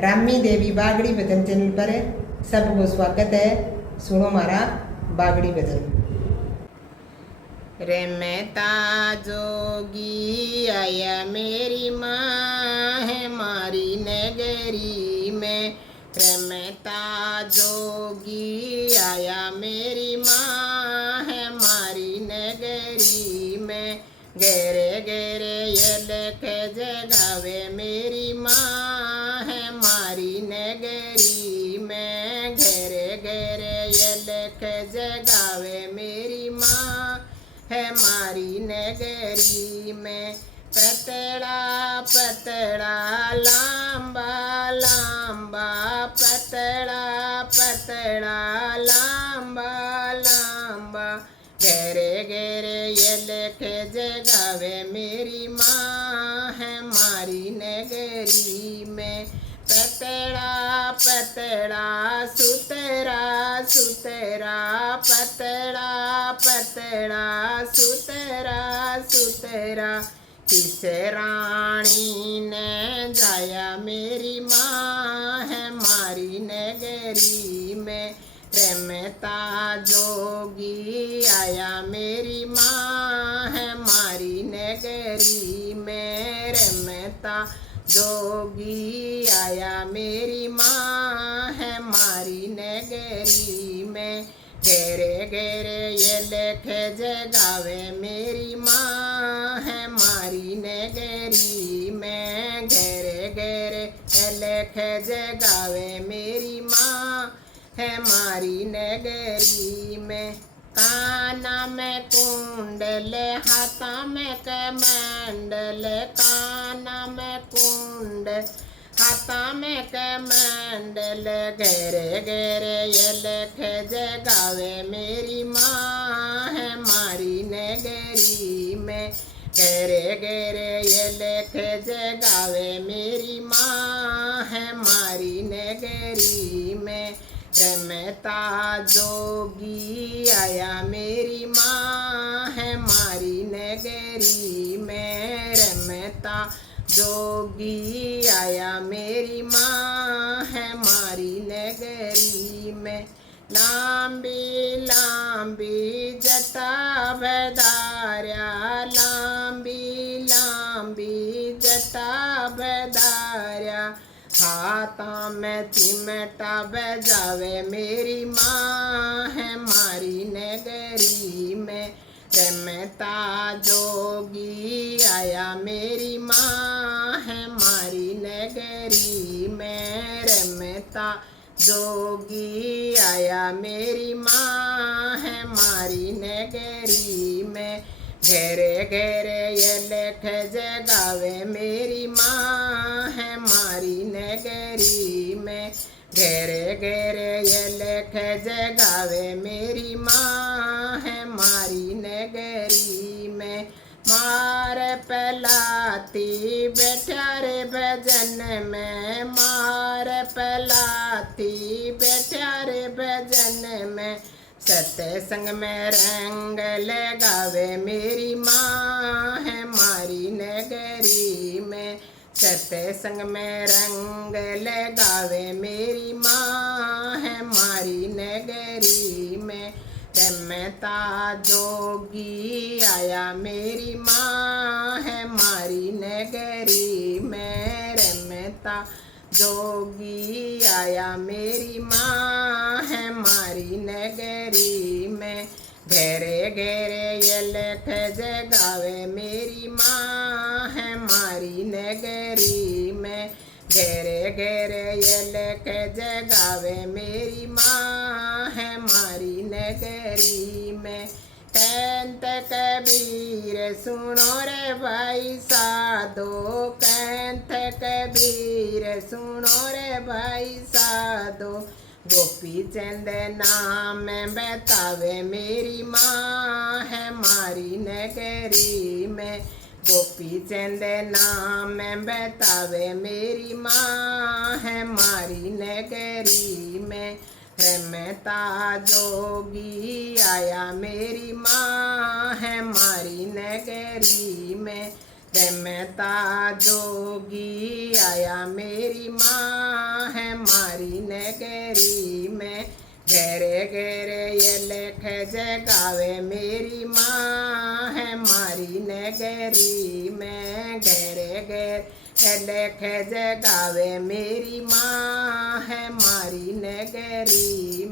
रामी देवी बागड़ी भजन channel पर सबको स्वागत है। सुनो हमारा बागड़ी भजन। रे मेहता जोगी आया मेरी माँ है मारी नगरी में। रे मेहता जोगी आया मेरी माँ है मारी नगरी में। गेरे गेरे ये लेख जगावे मेरी माँ है मारी नगरी में। घेरे घेरे ये लेख जगावे मेरी माँ है मारी नगरी में। पतड़ा पतड़ा लांबा लांबा पतड़ा पतड़ा लांबा लांबा घेरे घेरे ये लेख जगावे मेरी माँ है मारी नगरी में। पतड़ा पतड़ा सुतरा सुतरा पतड़ा पतड़ा सुतरा सुतरा किस रानी ने जाया मेरी माँ है मारी नगरी में। रे मेहता जोगी आया मेरी माँ है मारी नगरी में। रे मेहता जोगी आया मेरी माँ है मारी नगरी में। घेरे घेरे ये लेख जगावे मेरी माँ है मारी नगरी में। घेरे घेरे ये लेख जगावे मेरी माँ है मारी नगरी में। काना में कुंडल हाथा में कमंडल काना में कुंडल हाथा में कमंडल घेरे घेरे ये लेख जगावे मेरी माँ है मारी नगरी में। घेरे घेरे ये लेख जगावे मेरी माँ है मारी नगरी में। रे मेहता जोगी आया मेरी माँ है मारी नगरी में। रे मेहता जोगी आया मेरी माँ है मारी नगरी में। लांबी लांबी जटा बदार्या लांबी लांबी जटा बदार्या हाथा में चिमटा बजावे मेरी माँ है मारी नगरी में। रे मेहता जोगी आया मेरी माँ है मारी नगरी में। रे मेहता जोगी आया मेरी माँ है मारी नगरी में। घेरे घेरे ये लेख जगावे मेरी माँ है मारी नगरी में। घेरे घेरे ये लेख जगावे मेरी माँ है मारी नगरी में। मार पलाती बैठा रे भजन में मार पलाती बैठा रे भजन में। सत्संग में रंग लगावे मेरी माँ है मारी नगरी में। सत्संग में रंग लगावे मेरी माँ है मारी नगरी में। रे मेहता जोगी आया मेरी माँ है मारी नगरी में। रे मेहता जोगी आया मेरी माँ है मारी नगरी में। घेरे घेरे ये लेख जगावे मेरी माँ है मारी नगरी में। घेरे घेरे ये लेख जगावे मेरी माँ है मारी नगरी में। कहत कबीर सुनो रे भाई साधो कहत कबीर सुनो रे भाई साधो। गोपी चंद नाम बतावे मेरी माँ है मारी नगरी में। गोपी चंद नाम बतावे मेरी माँ है मारी नगरी में। रे मेहता जोगी आया मेरी माँ है मारी नगरी में। रमता जोगी आया मेरी माँ है मारी नगरी में। घेरे घेरे ये लेख जगावे मेरी माँ है मारी नगरी में। घेरे घेरे लेख जगावे मेरी माँ है मारी नगरी